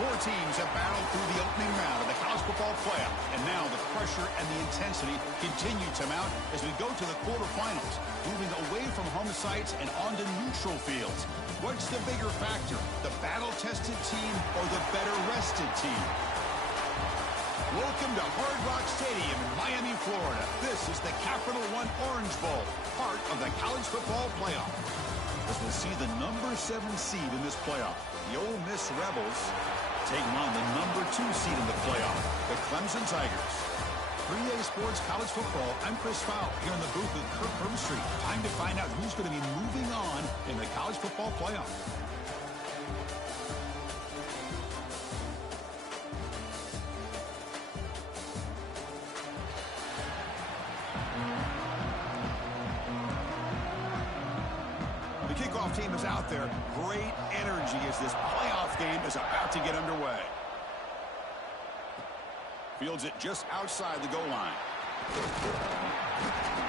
Four teams have battled through the opening round of the college football playoff, and now the pressure and the intensity continue to mount as we go to the quarterfinals, moving away from home sites and onto neutral fields. What's the bigger factor, the battle-tested team or the better-rested team? Welcome to Hard Rock Stadium in Miami, Florida. This is the Capital One Orange Bowl, part of the college football playoff. As we'll see the number 7 seed in this playoff, the Ole Miss Rebels, taking on the number 2 seed in the playoff, the Clemson Tigers. 3A Sports College Football, I'm Chris Fowle here in the booth with Kirk Herbstreit. Time to find out who's going to be moving on in the college football playoff. The kickoff team is out there. Great energy as this playoff game is about to get underway. Fields it just outside the goal line.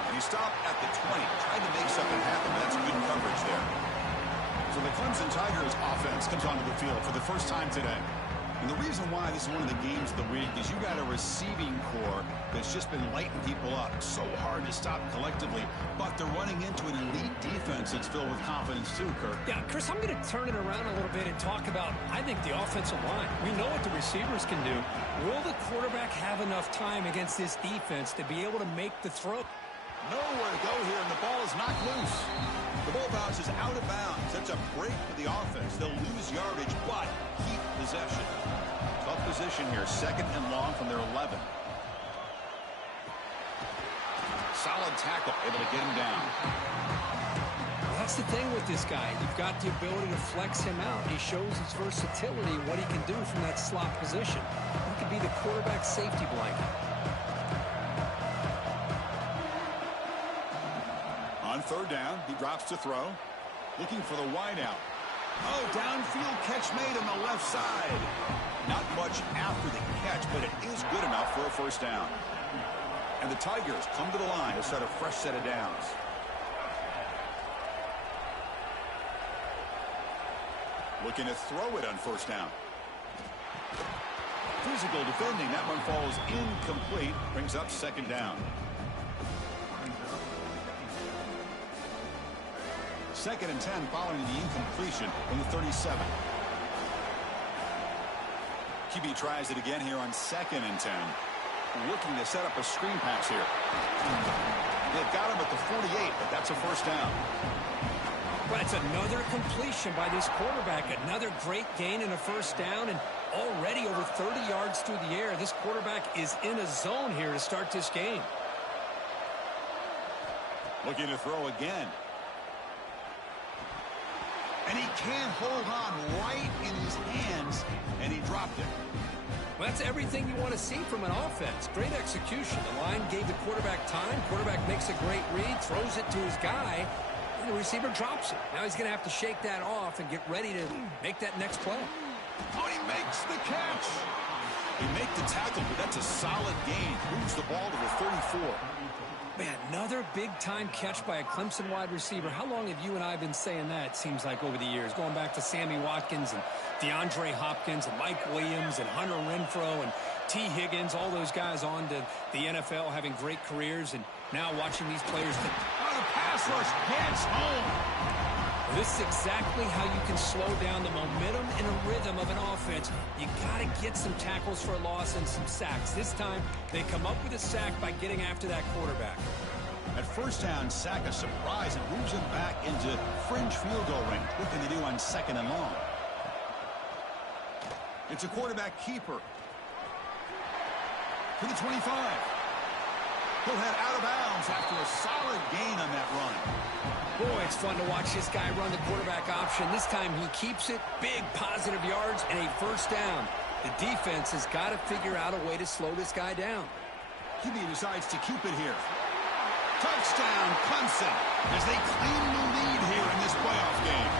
And he stopped at the 20. Tried to make something happen. That's good coverage there. So the Clemson Tigers offense comes onto the field for the first time today. And the reason why this is one of the games of the week is you got a receiving core that's just been lighting people up. So hard to stop collectively, but they're running into an elite defense that's filled with confidence too, Kirk. Yeah, Chris, I'm going to turn it around a little bit and talk about, I think, the offensive line. We know what the receivers can do. Will the quarterback have enough time against this defense to be able to make the throw? Nowhere to go here, and the ball is knocked loose. The ball bounces out of bounds. That's a break for the offense. They'll lose yardage, but keep possession. Tough position here. 2nd and long from their 11. Solid tackle, able to get him down. Well, that's the thing with this guy. You've got the ability to flex him out. He shows his versatility, what he can do from that slot position. He could be the quarterback safety blanket. On 3rd down, he drops to throw. Looking for the wideout. Oh, downfield catch made on the left side. Not much after the catch, but it is good enough for a first down. And the Tigers come to the line to start a fresh set of downs. Looking to throw it on 1st down. Physical defending. That one falls incomplete. Brings up 2nd down. 2nd and 10 following the incompletion from the 37. QB tries it again here on 2nd and 10. Looking to set up a screen pass here. They've got him at the 48, but that's a first down. Well, it's another completion by this quarterback. Another great gain and a first down, and already over 30 yards through the air. This quarterback is in a zone here to start this game. Looking to throw again. And he can't hold on right in his hands, and he dropped it. Well, that's everything you want to see from an offense. Great execution. The line gave the quarterback time. Quarterback makes a great read, throws it to his guy, and the receiver drops it. Now he's going to have to shake that off and get ready to make that next play. Oh, he makes the catch. He makes the tackle, but that's a solid gain. Moves the ball to the 34. Man, another big-time catch by a Clemson wide receiver. How long have you and I been saying that, it seems like, over the years? Going back to Sammy Watkins and DeAndre Hopkins and Mike Williams and Hunter Renfrow and T. Higgins, all those guys on to the NFL having great careers, and now watching these players. Oh, the pass rush gets home. This is exactly how you can slow down the momentum and a rhythm of an offense. You got to get some tackles for a loss and some sacks. This time, they come up with a sack by getting after that quarterback. At first down, sack a surprise and moves him back into fringe field goal range. What can they do on 2nd and long? It's a quarterback keeper. To the 25. He'll head out of bounds after a solid gain on that run. Boy, it's fun to watch this guy run the quarterback option. This time he keeps it, big positive yards, and a first down. The defense has got to figure out a way to slow this guy down. QB decides to keep it here. Touchdown, Clemson, as they claim the lead here in this playoff game.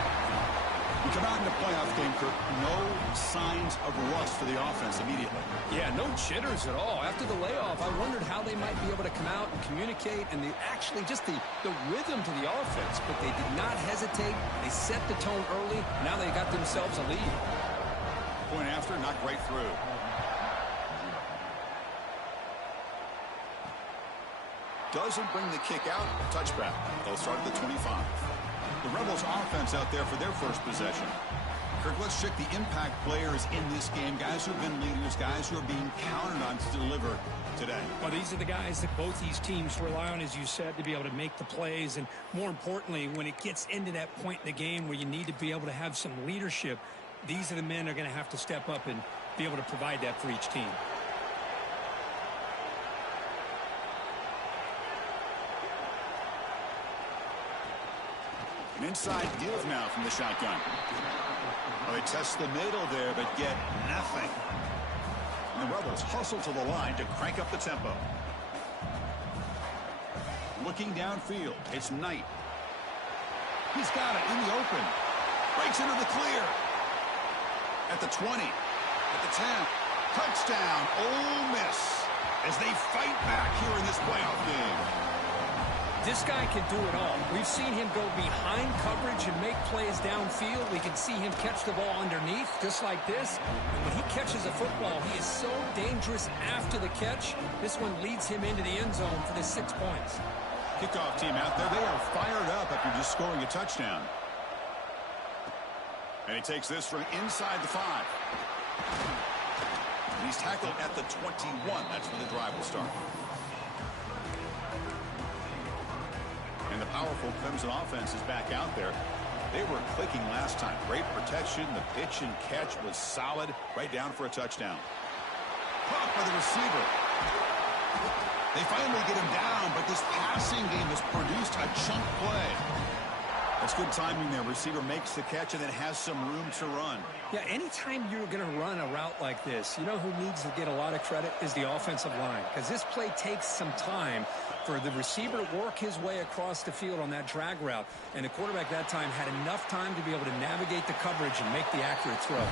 We come out in the playoff game, Kirk, no signs of rust for the offense immediately. Yeah, no jitters at all. After the layoff, I wondered how they might be able to come out and communicate and actually just the rhythm to the offense. But they did not hesitate. They set the tone early. Now they got themselves a lead. point after, knocked right through. Doesn't bring the kick out. Touchback. They'll start at the 25. The Rebels offense out there for their first possession. Kirk, let's check the impact players in this game. Guys who have been leaders, guys who are being counted on to deliver today. Well, these are the guys that both these teams rely on, as you said, to be able to make the plays. And more importantly, when it gets into that point in the game where you need to be able to have some leadership, these are the men that are going to have to step up and be able to provide that for each team. An inside deals now from the shotgun. Oh, they test the middle there, but get nothing. And the Rebels hustle to the line to crank up the tempo. Looking downfield, it's Knight. He's got it in the open. Breaks into the clear. At the 20. At the 10. Touchdown, Ole Miss. As they fight back here in this playoff game. This guy can do it all. We've seen him go behind coverage and make plays downfield. We can see him catch the ball underneath, just like this. And when he catches a football, he is so dangerous after the catch. This one leads him into the end zone for the 6 points. Kickoff team out there. They are fired up after just scoring a touchdown. And he takes this from inside the 5. And he's tackled at the 21. That's when the drive will start. And the powerful Clemson offense is back out there. They were clicking last time. Great protection. The pitch and catch was solid. Right down for a touchdown. Caught by the receiver. They finally get him down, but this passing game has produced a chunk play. That's good timing there. Receiver makes the catch and then has some room to run. Yeah, anytime you're going to run a route like this, you know who needs to get a lot of credit is the offensive line. Because this play takes some time for the receiver to work his way across the field on that drag route. And the quarterback that time had enough time to be able to navigate the coverage and make the accurate throw.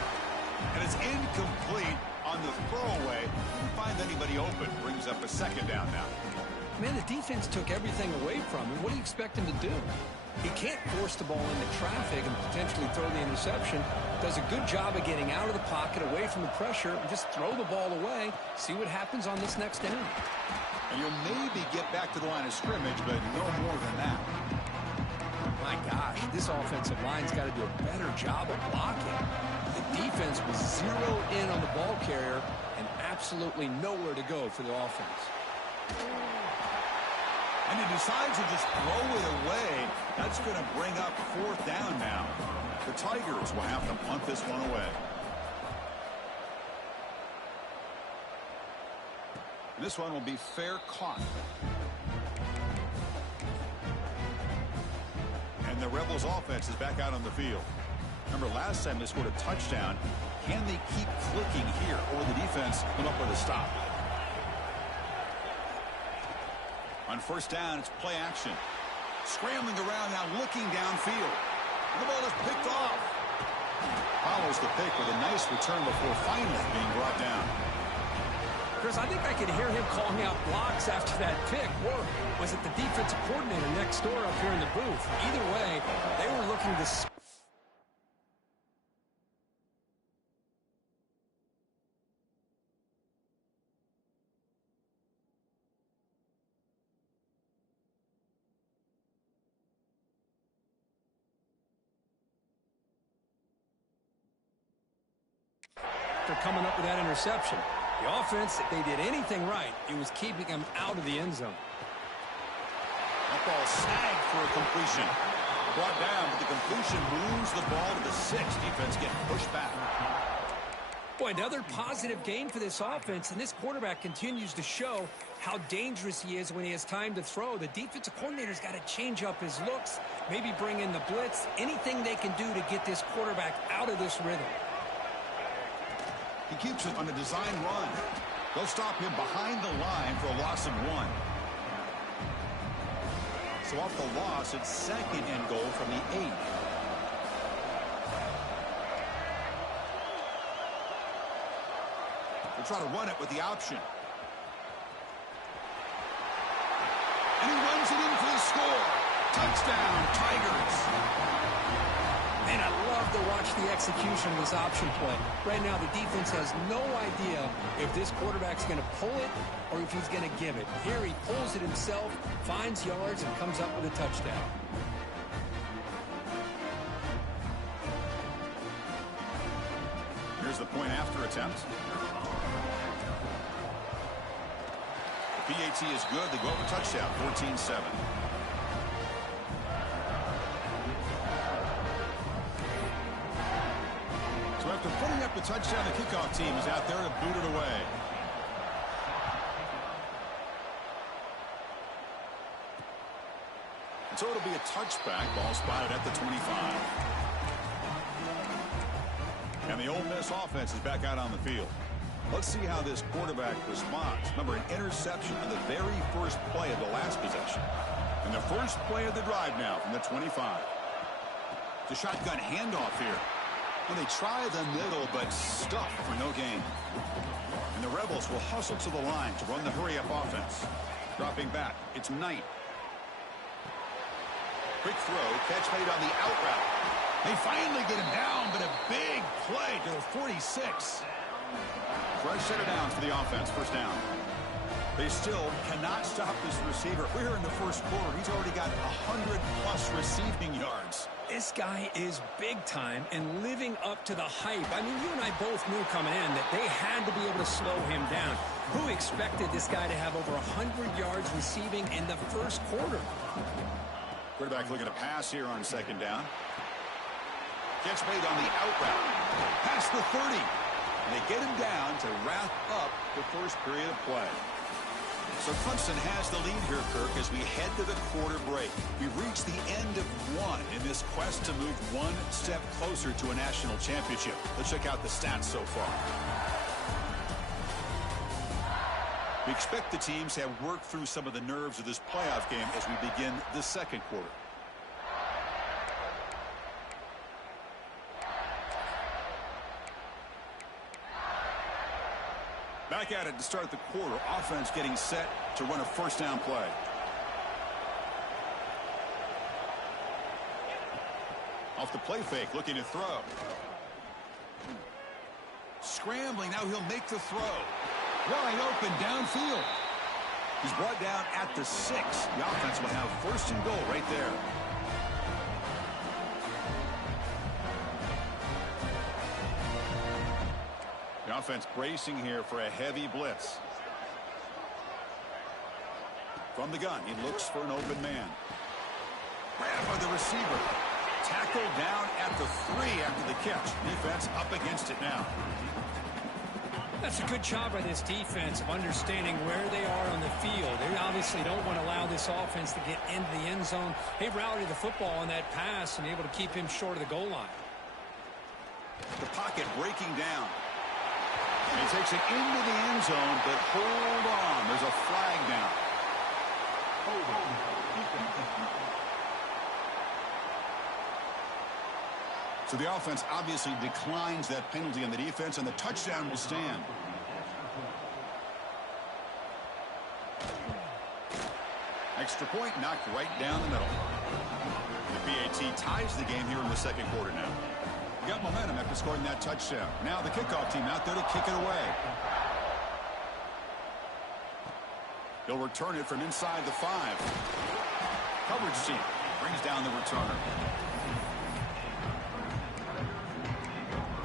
And it's incomplete on the throwaway. Didn't find anybody open. Brings up a second down now. Man, the defense took everything away from him. What do you expect him to do? He can't force the ball into traffic and potentially throw the interception. Does a good job of getting out of the pocket, away from the pressure, and just throw the ball away. See what happens on this next down. And you'll maybe get back to the line of scrimmage, but no more than that. My gosh, this offensive line's got to do a better job of blocking. The defense was zeroed in on the ball carrier and absolutely nowhere to go for the offense. And he decides to just throw it away. That's going to bring up 4th down now. The Tigers will have to punt this one away. This one will be fair caught. And the Rebels offense is back out on the field. Remember, last time they scored a touchdown. Can they keep clicking here, or will the defense come up with a stop? On 1st down, it's play action. Scrambling around now, looking downfield. And the ball is picked off. Follows the pick with a nice return before finally being brought down. Chris, I think I could hear him calling out blocks after that pick. Or was it the defensive coordinator next door up here in the booth? Either way, they were looking to... coming up with that interception. The offense, if they did anything right, it was keeping them out of the end zone. That ball snagged for a completion. Brought down, but the completion moves the ball to the 6. Defense getting pushed back. Boy, another positive game for this offense, and this quarterback continues to show how dangerous he is when he has time to throw. The defensive coordinator's got to change up his looks, maybe bring in the blitz, anything they can do to get this quarterback out of this rhythm. He keeps it on a design run. They'll stop him behind the line for a loss of 1. So off the loss, it's 2nd and goal from the 8. They'll try to run it with the option. And he runs it in for the score. Touchdown, Tigers. Man, I love to watch the execution of this option play. Right now, the defense has no idea if this quarterback's going to pull it or if he's going to give it. Here he pulls it himself, finds yards, and comes up with a touchdown. Here's the point after attempt. The PAT is good. They go up a touchdown, 14-7. So after putting up the touchdown, the kickoff team is out there to boot it away. And so it'll be a touchback. Ball spotted at the 25. And the Ole Miss offense is back out on the field. Let's see how this quarterback responds. Remember, an interception on the very first play of the last possession. And the first play of the drive now from the 25. It's a shotgun handoff here. Well, they try the middle, but stuff for no gain. And the Rebels will hustle to the line to run the hurry-up offense. Dropping back, it's Knight. Quick throw, catch made on the out route. They finally get him down, but a big play to the 46. Fresh set of downs for the offense, first down. They still cannot stop this receiver. We're here in the first quarter. He's already got 100-plus receiving yards. This guy is big time and living up to the hype. I mean, you and I both knew coming in that they had to be able to slow him down. Who expected this guy to have over 100 yards receiving in the first quarter? Quarterback looking to pass here on second down. Catch made on the out route. Past the 30. And they get him down to wrap up the first period of play. So Clemson has the lead here, Kirk, as we head to the quarter break. We've reached the end of one in this quest to move one step closer to a national championship. Let's check out the stats so far. We expect the teams have worked through some of the nerves of this playoff game as we begin the second quarter. Back at it to start the quarter. Offense getting set to run a first down play. Off the play fake, looking to throw. Scrambling, now he'll make the throw. Wide open downfield. He's brought down at the 6. The offense will have first and goal right there. The offense bracing here for a heavy blitz. From the gun, he looks for an open man. Grabbed by the receiver. Tackled down at the 3 after the catch. Defense up against it now. That's a good job by this defense of understanding where they are on the field. They obviously don't want to allow this offense to get into the end zone. They rallied the football on that pass and able to keep him short of the goal line. The pocket breaking down. And he takes it into the end zone, but hold on. There's a flag down. So the offense obviously declines that penalty on the defense, and the touchdown will stand. Extra point knocked right down the middle. The PAT ties the game here in the second quarter now. Got momentum after scoring that touchdown. Now the kickoff team out there to kick it away. He'll return it from inside the 5. Coverage team brings down the returner.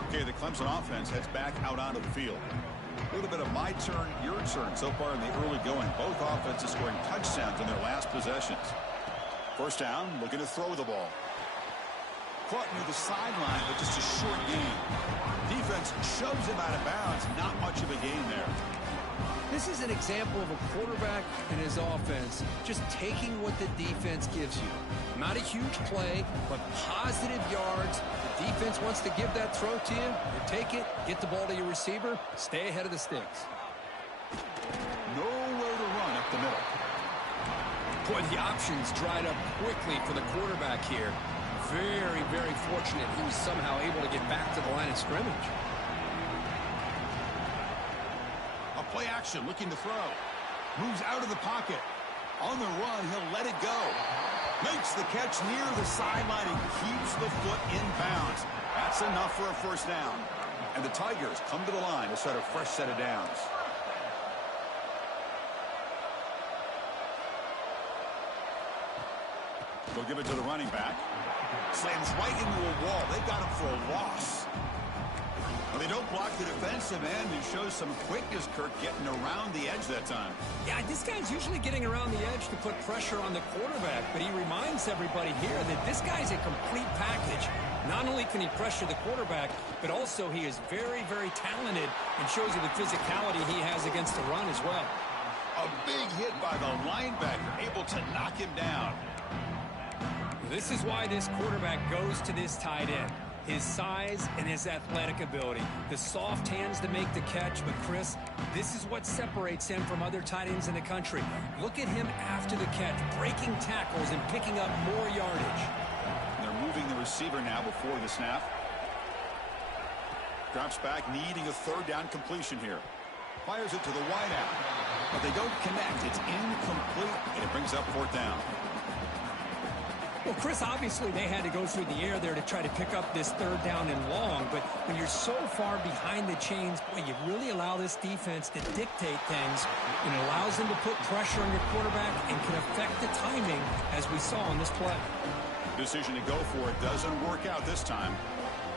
Okay, the Clemson offense heads back out onto the field. A little bit of my turn, your turn so far in the early going. Both offenses scoring touchdowns in their last possessions. First down, looking to throw the ball. Caught near the sideline, but just a short gain. Defense shoves him out of bounds. Not much of a gain there. This is an example of a quarterback and his offense just taking what the defense gives you. Not a huge play, but positive yards. The defense wants to give that throw to you. You take it, get the ball to your receiver, stay ahead of the sticks. Nowhere to run up the middle. Boy, the options dried up quickly for the quarterback here. Very, very fortunate he was somehow able to get back to the line of scrimmage. A play action, looking to throw. Moves out of the pocket. On the run, he'll let it go. Makes the catch near the sideline and keeps the foot in bounds. That's enough for a first down. And the Tigers come to the line to start a fresh set of downs. They'll give it to the running back. Slams right into a wall. They got him for a loss. Well, they don't block the defensive end and shows some quickness, Kirk, getting around the edge that time. Yeah, this guy's usually getting around the edge to put pressure on the quarterback, but he reminds everybody here that this guy's a complete package. Not only can he pressure the quarterback, but also he is very, very talented and shows you the physicality he has against the run as well. A big hit by the linebacker, able to knock him down. This is why this quarterback goes to this tight end. His size and his athletic ability. The soft hands to make the catch, but Chris, this is what separates him from other tight ends in the country. Look at him after the catch, breaking tackles and picking up more yardage. They're moving the receiver now before the snap. Drops back, needing a third down completion here. Fires it to the wideout, but they don't connect. It's incomplete, and it brings up fourth down. Well, Chris, obviously they had to go through the air there to try to pick up this third down and long, but when you're so far behind the chains, boy, you really allow this defense to dictate things, and it allows them to put pressure on your quarterback and can affect the timing, as we saw on this play. Decision to go for it doesn't work out this time.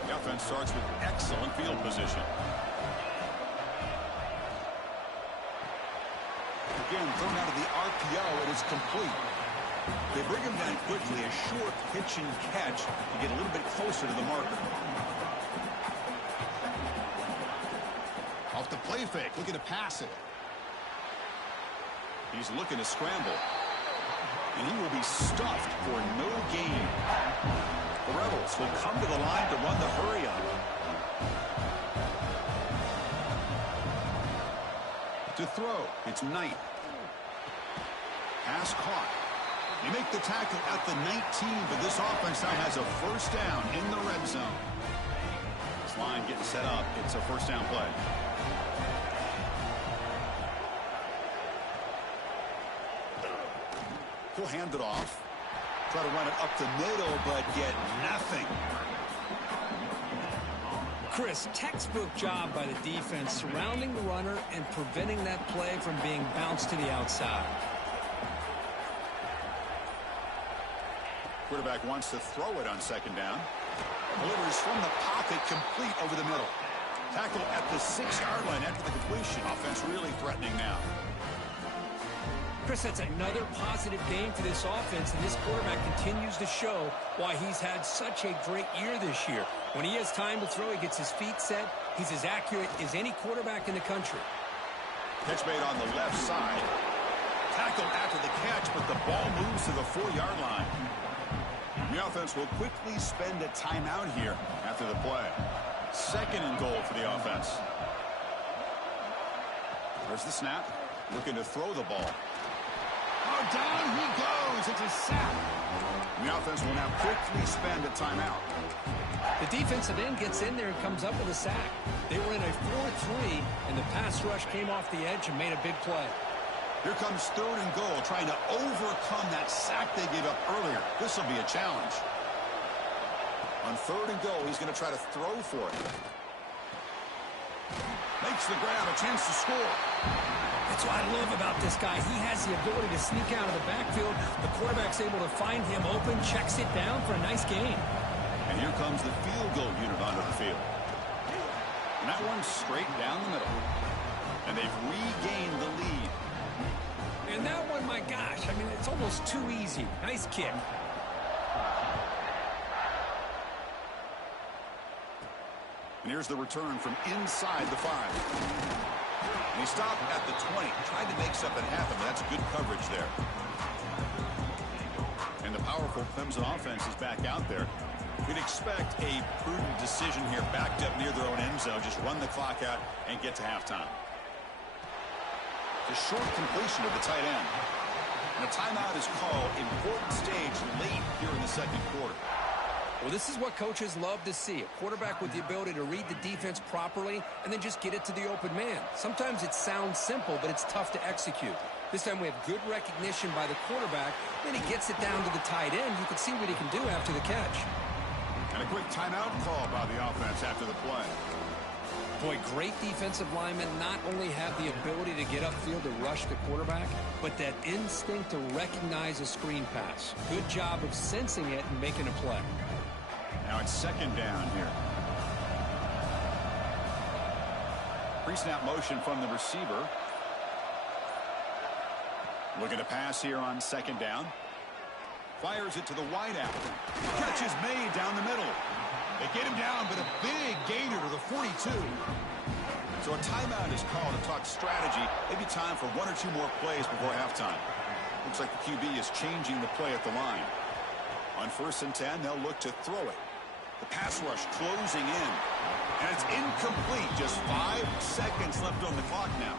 The offense starts with excellent field position. Again, thrown out of the RPO, it is complete. They bring him down quickly, a short pitch and catch to get a little bit closer to the marker. Off the play fake, looking to pass it. He's looking to scramble. And he will be stuffed for no gain. The Rebels will come to the line to run the hurry up. To throw, it's Knight. Pass caught. You make the tackle at the 19, but this offense now has a first down in the red zone. This line getting set up. It's a first down play. He'll hand it off. Try to run it up the middle, but get nothing. Chris, textbook job by the defense surrounding the runner and preventing that play from being bounced to the outside. Quarterback wants to throw it on second down. Delivers from the pocket, complete over the middle. Tackle at the 6-yard line after the completion. Offense really threatening now. Chris, that's another positive game for this offense, and this quarterback continues to show why he's had such a great year this year. When he has time to throw, he gets his feet set. He's as accurate as any quarterback in the country. Catch made on the left side. Tackle after the catch, but the ball moves to the 4-yard line. The offense will quickly spend a timeout here after the play. Second and goal for the offense. There's the snap. Looking to throw the ball. Oh, down he goes. It's a sack. The offense will now quickly spend a timeout. The defensive end gets in there and comes up with a sack. They were in a 4-3, and the pass rush came off the edge and made a big play. Here comes third and goal, trying to overcome that sack they gave up earlier. This will be a challenge. On third and goal, he's going to try to throw for it. Makes the grab, a chance to score. That's what I love about this guy. He has the ability to sneak out of the backfield. The quarterback's able to find him open, checks it down for a nice gain. And here comes the field goal unit onto the field. And that one's straight down the middle. And they've regained the lead. And that one, my gosh, I mean, it's almost too easy. Nice kick. And here's the return from inside the 5. And he stopped at the 20. Tried to make something happen, but that's good coverage there. And the powerful Clemson offense is back out there. We'd expect a prudent decision here, backed up near their own end zone. Just run the clock out and get to halftime. The short completion of the tight end. And a timeout is called. Important stage late here in the second quarter. Well, this is what coaches love to see. A quarterback with the ability to read the defense properly and then just get it to the open man. Sometimes it sounds simple, but it's tough to execute. This time we have good recognition by the quarterback. Then he gets it down to the tight end. You can see what he can do after the catch. And a quick timeout call by the offense after the play. Boy, great defensive linemen not only have the ability to get upfield to rush the quarterback, but that instinct to recognize a screen pass. Good job of sensing it and making a play. Now it's second down here. Pre-snap motion from the receiver. Looking to pass here on second down. Fires it to the wideout. Catch is made down the middle. They get him down, but a big gainer to the 42. So a timeout is called to talk strategy. Maybe time for one or two more plays before halftime. Looks like the QB is changing the play at the line. On 1st and 10, they'll look to throw it. The pass rush closing in. And it's incomplete. Just 5 seconds left on the clock now.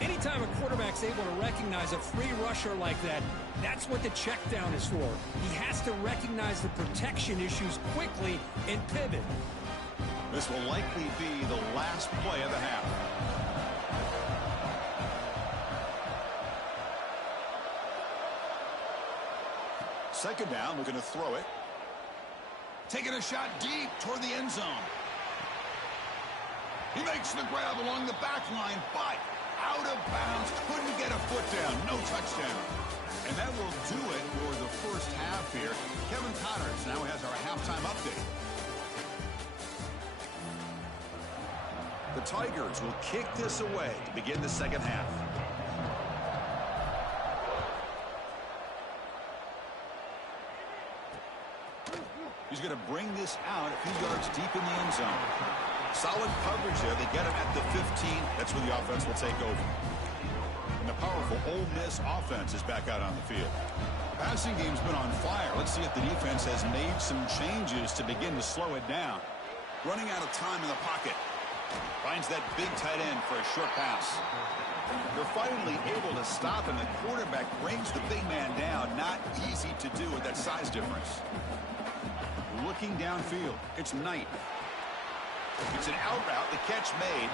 Anytime a quarterback's able to recognize a free rusher like that, that's what the check down is for. He has to recognize the protection issues quickly and pivot. This will likely be the last play of the half. Second down, looking to throw it. Taking a shot deep toward the end zone. He makes the grab along the back line, but out of bounds, couldn't get a foot down, no touchdown. And that will do it for the first half here. Kevin Connors now has our halftime update. The Tigers will kick this away to begin the second half. He's going to bring this out a few yards deep in the end zone. Solid coverage there. They get him at the 15. That's where the offense will take over. And the powerful Ole Miss offense is back out on the field. Passing game's been on fire. Let's see if the defense has made some changes to begin to slow it down. Running out of time in the pocket. Finds that big tight end for a short pass. They're finally able to stop him. The quarterback brings the big man down. Not easy to do with that size difference. Looking downfield. It's Knight. It's an out route. The catch made.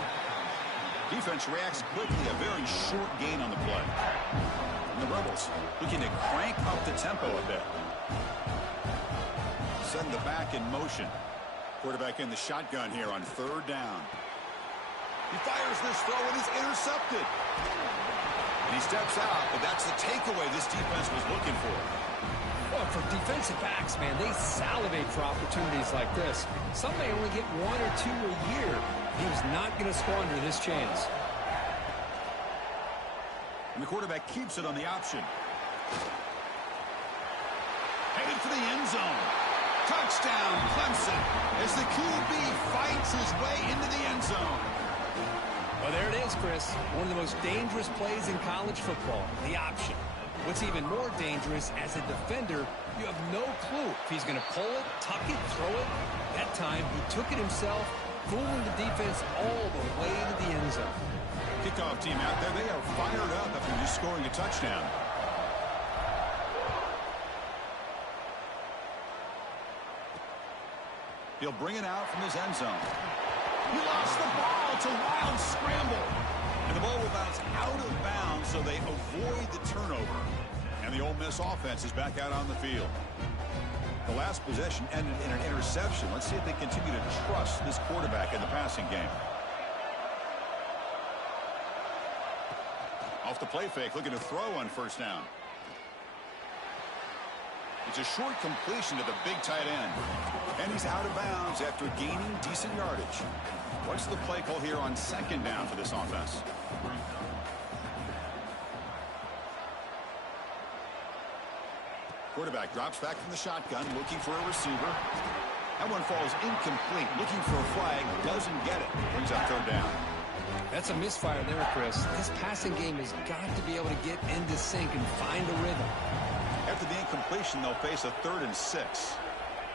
Defense reacts quickly. A very short gain on the play. And the Rebels looking to crank up the tempo a bit. Send the back in motion. Quarterback in the shotgun here on 3rd down. He fires this throw and is intercepted. And he steps out, but that's the takeaway this defense was looking for. Well, for defensive backs, man, they salivate for opportunities like this. Some may only get 1 or 2 a year. He was not going to squander this chance. And the quarterback keeps it on the option. Headed for the end zone. Touchdown, Clemson, as the QB fights his way into the end zone. Well, there it is, Chris. One of the most dangerous plays in college football, the option. What's even more dangerous, as a defender, you have no clue if he's going to pull it, tuck it, throw it. That time, he took it himself, fooling the defense all the way to the end zone. Kickoff team out there, they are fired up after just scoring a touchdown. He'll bring it out from his end zone. He lost the ball. It's a wild scramble. And the ball will bounce out of bounds, so they avoid the turnover. And the Ole Miss offense is back out on the field. The last possession ended in an interception. Let's see if they continue to trust this quarterback in the passing game. Off the play fake, looking to throw on 1st down. It's a short completion to the big tight end. And he's out of bounds after gaining decent yardage. What's the play call here on 2nd down for this offense? Quarterback drops back from the shotgun, looking for a receiver. That one falls incomplete. Looking for a flag, doesn't get it. Brings up 3rd down. That's a misfire there, Chris. This passing game has got to be able to get into sync and find a rhythm. After the incompletion, they'll face a 3rd and 6.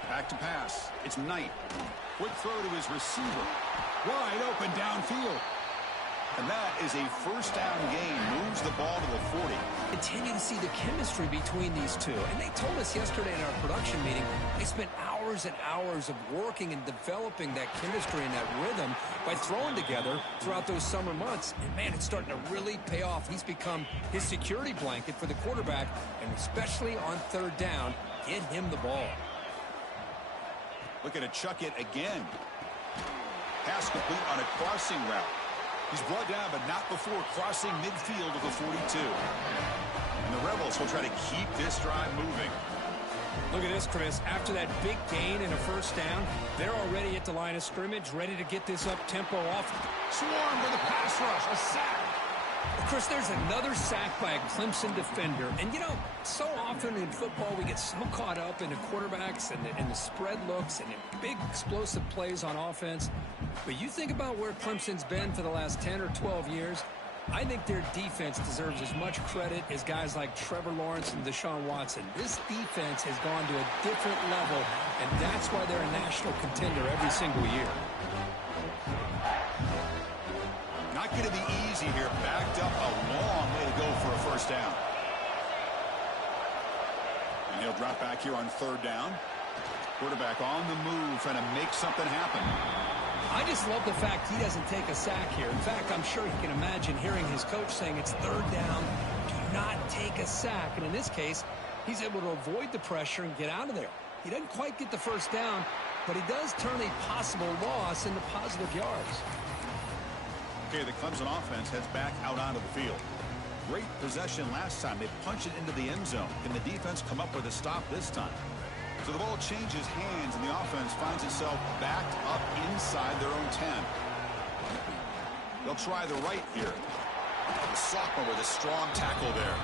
Back to pass. It's Knight. Quick throw to his receiver. Wide open downfield. And that is a 1st down gain. Moves the ball to the 40. Continue to see the chemistry between these two. And they told us yesterday in our production meeting they spent hours hours and hours of working and developing that chemistry and that rhythm by throwing together throughout those summer months. And, man, it's starting to really pay off. He's become his security blanket for the quarterback, and especially on third down, get him the ball. Looking to chuck it again. Pass complete on a crossing route. He's brought down, but not before crossing midfield of the 42. And the Rebels will try to keep this drive moving. Look at this, Chris. After that big gain and a first down, they're already at the line of scrimmage, ready to get this up-tempo off. Swarm for the pass rush, a sack. Chris, there's another sack by a Clemson defender. And, you know, so often in football we get so caught up in the quarterbacks and the spread looks and the big explosive plays on offense. But you think about where Clemson's been for the last 10 or 12 years, I think their defense deserves as much credit as guys like Trevor Lawrence and Deshaun Watson. This defense has gone to a different level, and that's why they're a national contender every single year. Not going to be easy here. Backed up a long way to go for a first down. And he'll drop back here on third down. Quarterback on the move, trying to make something happen. I just love the fact he doesn't take a sack here. In fact, I'm sure he can imagine hearing his coach saying it's third down, do not take a sack. And in this case, he's able to avoid the pressure and get out of there. He doesn't quite get the first down, but he does turn a possible loss into positive yards. Okay, the Clemson offense heads back out onto the field. Great possession last time. They punch it into the end zone. Can the defense come up with a stop this time? So the ball changes hands, and the offense finds itself backed up inside their own 10. They'll try the right here. The sophomore with a strong tackle there.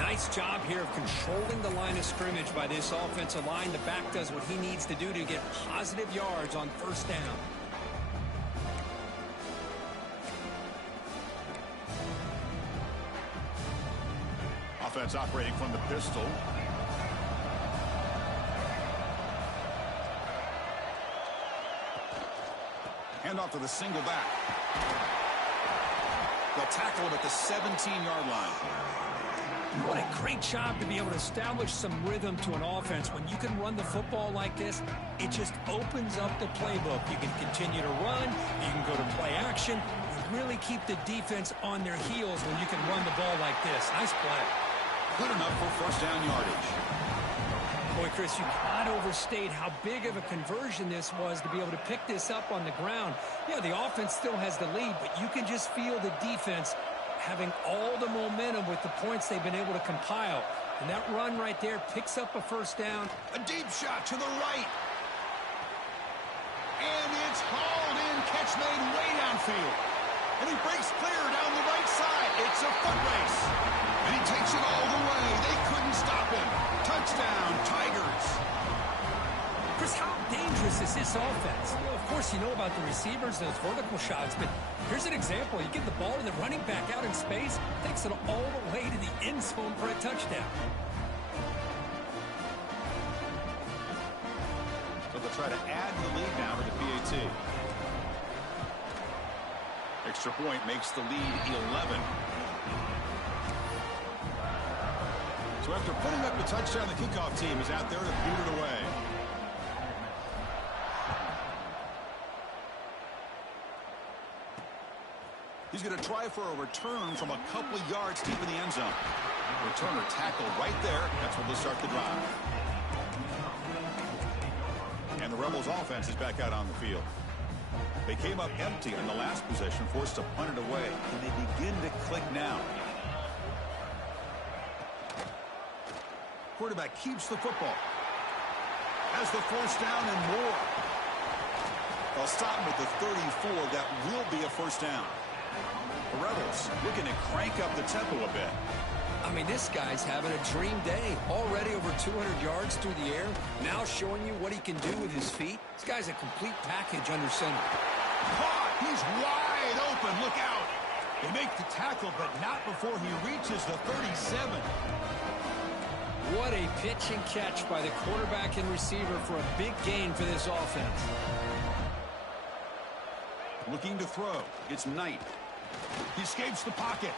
Nice job here of controlling the line of scrimmage by this offensive line. The back does what he needs to do to get positive yards on first down. Offense operating from the pistol. Hand off to the single back. They'll tackle him at the 17-yard line. What a great job to be able to establish some rhythm to an offense. When you can run the football like this, it just opens up the playbook. You can continue to run. You can go to play action. You really keep the defense on their heels when you can run the ball like this. Nice play. Good enough for first down yardage. Boy, Chris, you cannot overstate how big of a conversion this was to be able to pick this up on the ground. Yeah, the offense still has the lead, but you can just feel the defense having all the momentum with the points they've been able to compile. And that run right there picks up a first down. A deep shot to the right. And it's hauled in. Catch made way downfield. And he breaks clear down the right side. It's a foot race. And he takes it all the way. They couldn't stop him. Touchdown, Tigers. Chris, how dangerous is this offense? You know, of course, you know about the receivers, those vertical shots, but here's an example. You get the ball and the running back out in space, takes it all the way to the end zone for a touchdown. So they'll try to add the lead now to the PAT. Extra point makes the lead 11. So after putting up the touchdown, the kickoff team is out there to boot it away. He's going to try for a return from a couple of yards deep in the end zone. Returner tackle right there. That's where they'll start the drive. And the Rebels offense is back out on the field. They came up empty on the last possession, forced to punt it away. And they begin to click now. Quarterback keeps the football. Has the first down and more. They'll stop him at the 34. That will be a first down. The Rebels looking to crank up the tempo a bit. I mean, this guy's having a dream day. Already over 200 yards through the air. Now showing you what he can do with his feet. This guy's a complete package under center. Caught. He's wide open. Look out. They make the tackle, but not before he reaches the 37. What a pitch and catch by the quarterback and receiver for a big gain for this offense. Looking to throw. It's Knight. He escapes the pocket.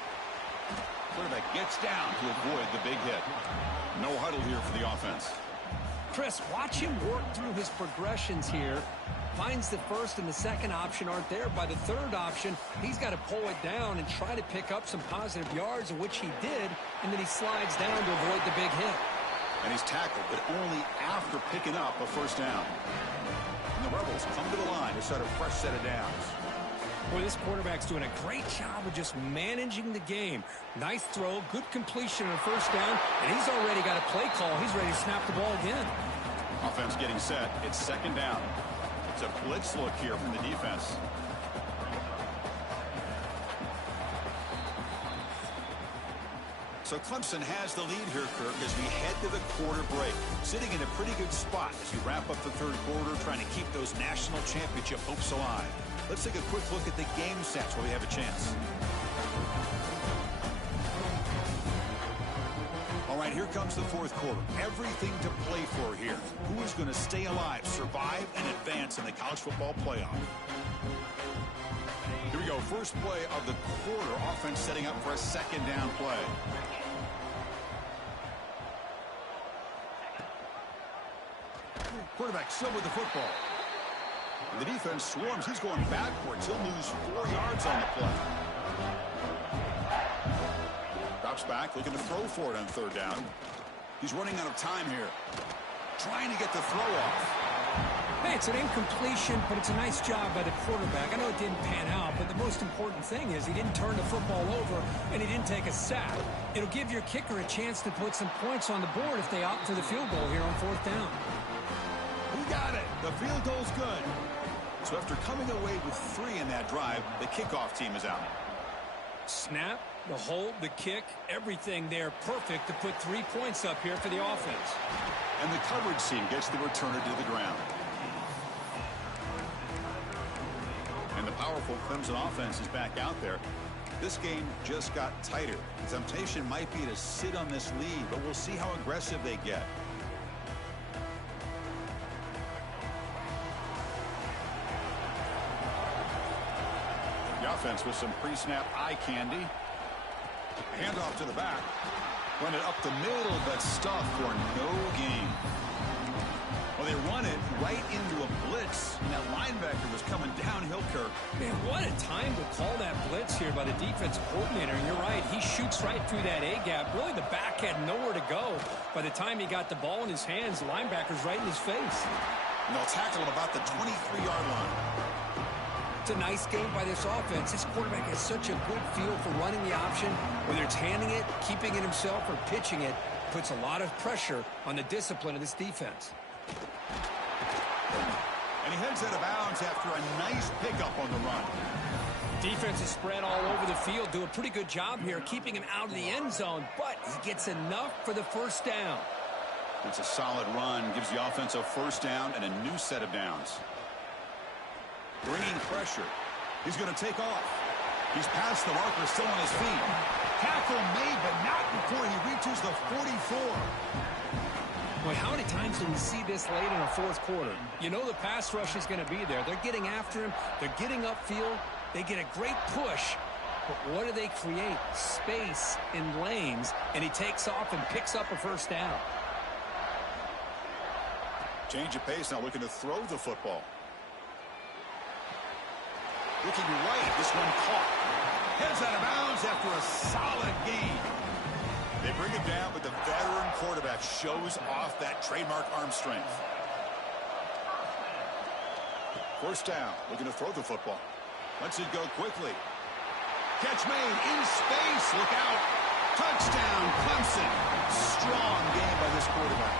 Quarterback gets down to avoid the big hit. No huddle here for the offense. Chris, watch him work through his progressions here. Finds the first and the second option aren't there. By the third option, he's got to pull it down and try to pick up some positive yards, which he did, and then he slides down to avoid the big hit. And he's tackled, but only after picking up a first down. And the Rebels come to the line to set a fresh set of downs. Boy, this quarterback's doing a great job of just managing the game. Nice throw, good completion on a first down, and he's already got a play call. He's ready to snap the ball again. Offense getting set. It's second down. It's a blitz look here from the defense. So Clemson has the lead here, Kirk, as we head to the quarter break. Sitting in a pretty good spot as we wrap up the third quarter, trying to keep those national championship hopes alive. Let's take a quick look at the game stats while we have a chance. All right, here comes the fourth quarter. Everything to play for here. Who is going to stay alive, survive, and advance in the college football playoff? Here we go. First play of the quarter. Offense setting up for a second down play. Quarterback still with the football. And the defense swarms. He's going backwards. He'll lose 4 yards on the play. Drops back, looking to throw for it on third down. He's running out of time here. Trying to get the throw off. Hey, it's an incompletion, but it's a nice job by the quarterback. I know it didn't pan out, but the most important thing is he didn't turn the football over, and he didn't take a sack. It'll give your kicker a chance to put some points on the board if they opt for the field goal here on fourth down. Who got it? The field goal's good. So after coming away with 3 in that drive, the kickoff team is out. Snap, the hold, the kick, everything there perfect to put 3 points up here for the offense. And the coverage team gets the returner to the ground. And the powerful Clemson offense is back out there. This game just got tighter. The temptation might be to sit on this lead, but we'll see how aggressive they get. The offense with some pre-snap eye candy. Handoff to the back. Run it up the middle, but stuffed for no gain. Well, they run it right into a blitz, and that linebacker was coming downhill, Kirk. Man, what a time to call that blitz here by the defensive coordinator. And you're right, he shoots right through that A-gap. Really, the back had nowhere to go. By the time he got the ball in his hands, the linebacker's right in his face. And they'll tackle him about the 23-yard line. It's a nice game by this offense. This quarterback has such a good feel for running the option. Whether it's handing it, keeping it himself, or pitching it, puts a lot of pressure on the discipline of this defense. And he heads out of bounds after a nice pickup on the run. Defense is spread all over the field. Do a pretty good job here keeping him out of the end zone, but he gets enough for the first down. It's a solid run. Gives the offense a first down and a new set of downs. Bringing pressure. He's going to take off. He's past the marker, still on his feet. Tackle made, but not before he reaches the 44. Boy, how many times do we see this late in a fourth quarter? You know the pass rush is going to be there. They're getting after him. They're getting upfield. They get a great push. But what do they create? Space in lanes, and he takes off and picks up a first down. Change of pace now, looking to throw the football. Looking right, this one caught. Heads out of bounds after a solid gain. They bring him down, but the veteran quarterback shows off that trademark arm strength. First down, looking to throw the football. Lets it go quickly. Catch made in space. Look out. Touchdown, Clemson. Strong game by this quarterback.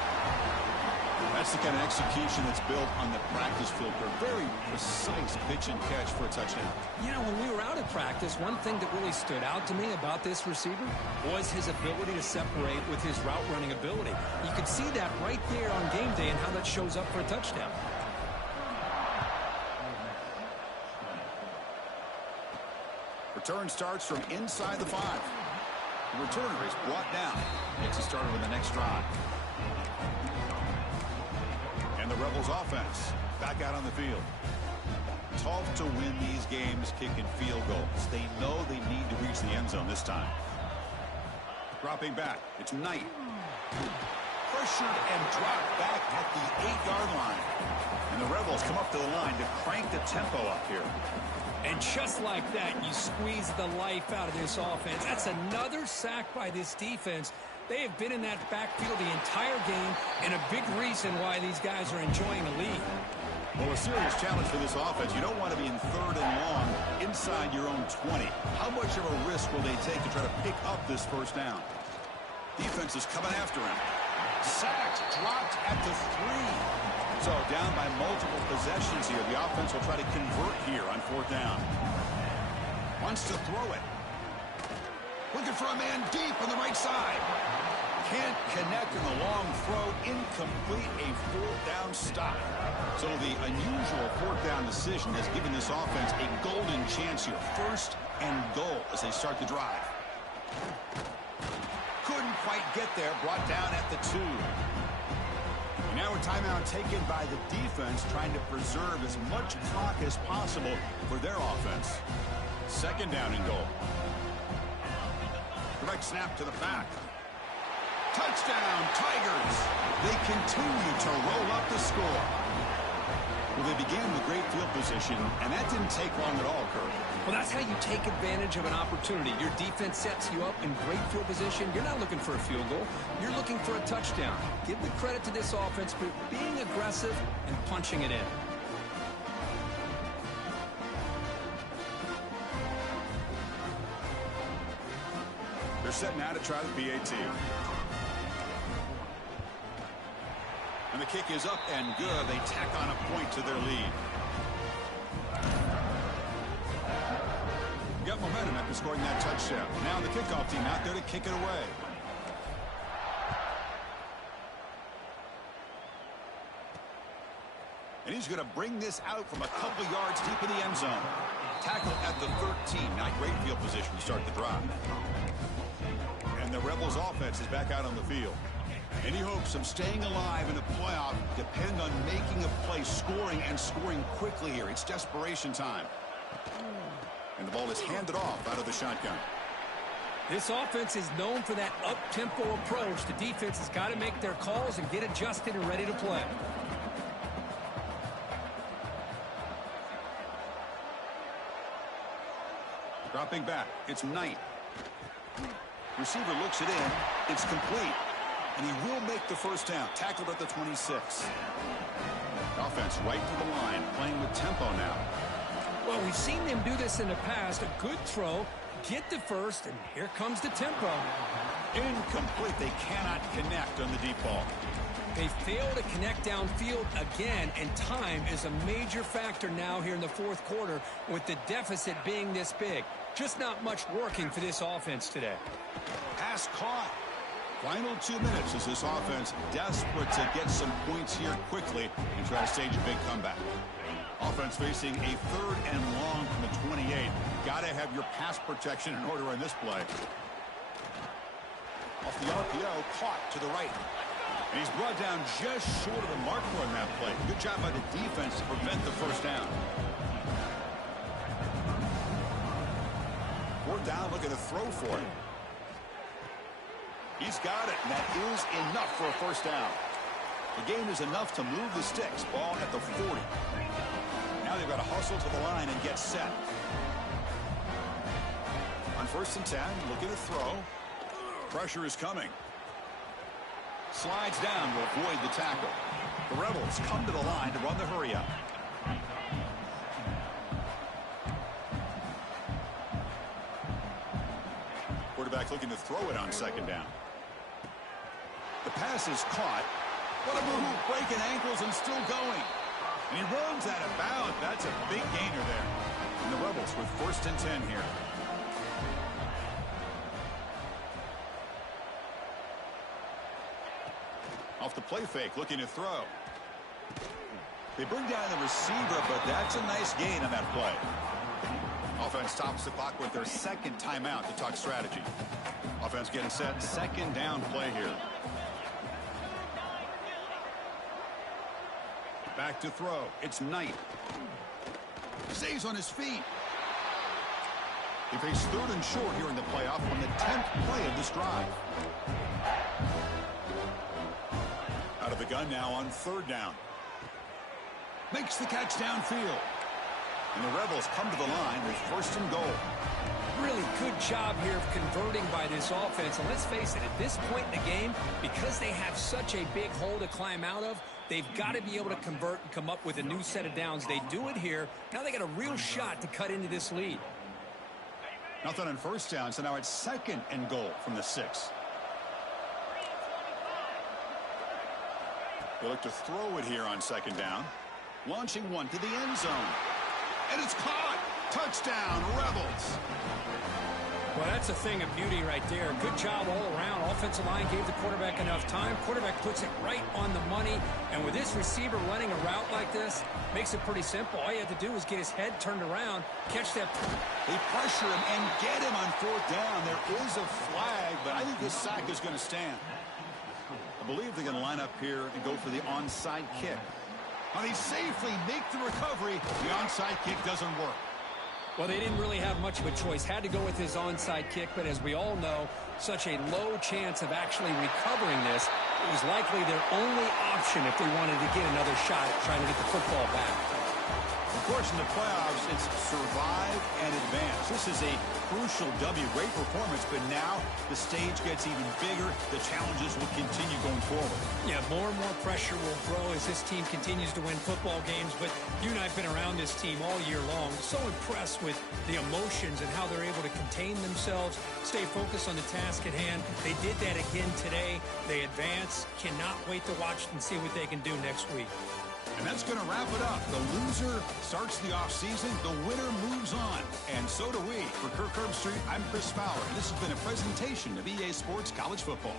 That's the kind of execution that's built on the practice field. Very precise pitch and catch for a touchdown. You know, when we were out at practice, one thing that really stood out to me about this receiver was his ability to separate with his route running ability. You could see that right there on game day and how that shows up for a touchdown. Return starts from inside the 5. The returner is brought down. Gets it started with the next drive. And the Rebels offense back out on the field. Tough to win these games kicking field goals. They know they need to reach the end zone this time. Dropping back. It's Knight. pressured and dropped back at the 8-yard line. And the Rebels come up to the line to crank the tempo up here. And just like that, you squeeze the life out of this offense. That's another sack by this defense. They have been in that backfield the entire game, and a big reason why these guys are enjoying the lead. Well, a serious challenge for this offense. You don't want to be in 3rd and long inside your own 20. How much of a risk will they take to try to pick up this first down? Defense is coming after him. Sacked, dropped at the 3. So down by multiple possessions here. The offense will try to convert here on 4th down. Wants to throw it. Looking for a man deep on the right side. Can't connect in the long throw. Incomplete, a 4th down stop. So the unusual 4th down decision has given this offense a golden chance here. 1st and goal as they start the drive. Couldn't quite get there. Brought down at the 2. And now a timeout taken by the defense, trying to preserve as much clock as possible for their offense. 2nd down and goal. Direct snap to the back. Touchdown, Tigers. They continue to roll up the score. Well, they began with great field position, and that didn't take long at all, Kirk. Well, that's how you take advantage of an opportunity. Your defense sets you up in great field position. You're not looking for a field goal. You're looking for a touchdown. Give the credit to this offense for being aggressive and punching it in. They're setting out to try the PAT. And the kick is up and good. They tack on a point to their lead. Got momentum after scoring that touchdown. Now the kickoff team out there to kick it away. And he's going to bring this out from a couple yards deep in the end zone. Tackle at the 13. Not great field position to start the drive. And the Rebels offense is back out on the field. Any hopes of staying alive in the playoff depend on making a play, scoring, and scoring quickly here. It's desperation time. And the ball is handed off out of the shotgun. This offense is known for that up-tempo approach. The defense has got to make their calls and get adjusted and ready to play. Dropping back. It's Knight. Receiver looks it in. It's complete. And he will make the first down. Tackled at the 26. Offense right to the line. Playing with tempo now. Well, we've seen them do this in the past. A good throw. Get the first. And here comes the tempo. Incomplete. They cannot connect on the deep ball. They fail to connect downfield again, and time is a major factor now here in the 4th quarter with the deficit being this big. Just not much working for this offense today. Pass caught. Final 2 minutes as this offense desperate to get some points here quickly and try to stage a big comeback. Offense facing a 3rd and long from the 28. Got to have your pass protection in order on this play. Off the RPO, caught to the right. And he's brought down just short of the marker on that play. Good job by the defense to prevent the first down. 4th down, looking to throw for it. He's got it, and that is enough for a first down. The game is enough to move the sticks. Ball at the 40. Now they've got to hustle to the line and get set. On 1st and 10, looking to throw. Pressure is coming. Slides down to avoid the tackle. The Rebels come to the line to run the hurry-up. Quarterback looking to throw it on 2nd down. The pass is caught. What a move, breaking ankles and still going. And he runs out of bounds. That's a big gainer there. And the Rebels with 1st and 10 here. Off the play fake, looking to throw. They bring down the receiver, but that's a nice gain on that play. Offense stops the clock with their 2nd timeout to talk strategy. Offense getting set, 2nd down play here. Back to throw. It's Knight. Stays on his feet. He faced 3rd and short here in the playoff on the 10th play of this drive. gun now on 3rd down. Makes the catch downfield. And the Rebels come to the line with 1st and goal. Really good job here of converting by this offense. And let's face it, at this point in the game, because they have such a big hole to climb out of, they've got to be able to convert and come up with a new set of downs. They do it here. Now they got a real shot to cut into this lead. Nothing on 1st down, so now it's 2nd and goal from the 6. They look to throw it here on 2nd down. Launching one to the end zone. And it's caught. Touchdown, Rebels. Well, that's a thing of beauty right there. Good job all around. Offensive line gave the quarterback enough time. Quarterback puts it right on the money. And with this receiver running a route like this, makes it pretty simple. All you have to do is get his head turned around, catch that. They pressure him and get him on 4th down. There is a flag, but I think this sack is going to stand. I believe they're going to line up here and go for the onside kick. Now they safely make the recovery. The onside kick doesn't work. Well, they didn't really have much of a choice. Had to go with his onside kick, but as we all know, such a low chance of actually recovering this. It was likely their only option if they wanted to get another shot at trying to get the football back. Of course, in the playoffs, it's survive and advance. This is a crucial W. Great performance, but now the stage gets even bigger. The challenges will continue going forward. Yeah, more and more pressure will grow as this team continues to win football games. But you and I have been around this team all year long. So impressed with the emotions and how they're able to contain themselves, stay focused on the task at hand. They did that again today. They advance. Cannot wait to watch and see what they can do next week. And that's going to wrap it up. The loser starts the offseason. The winner moves on. And so do we. For Kirk Herbstreit, I'm Chris Fowler. And this has been a presentation of EA Sports College Football.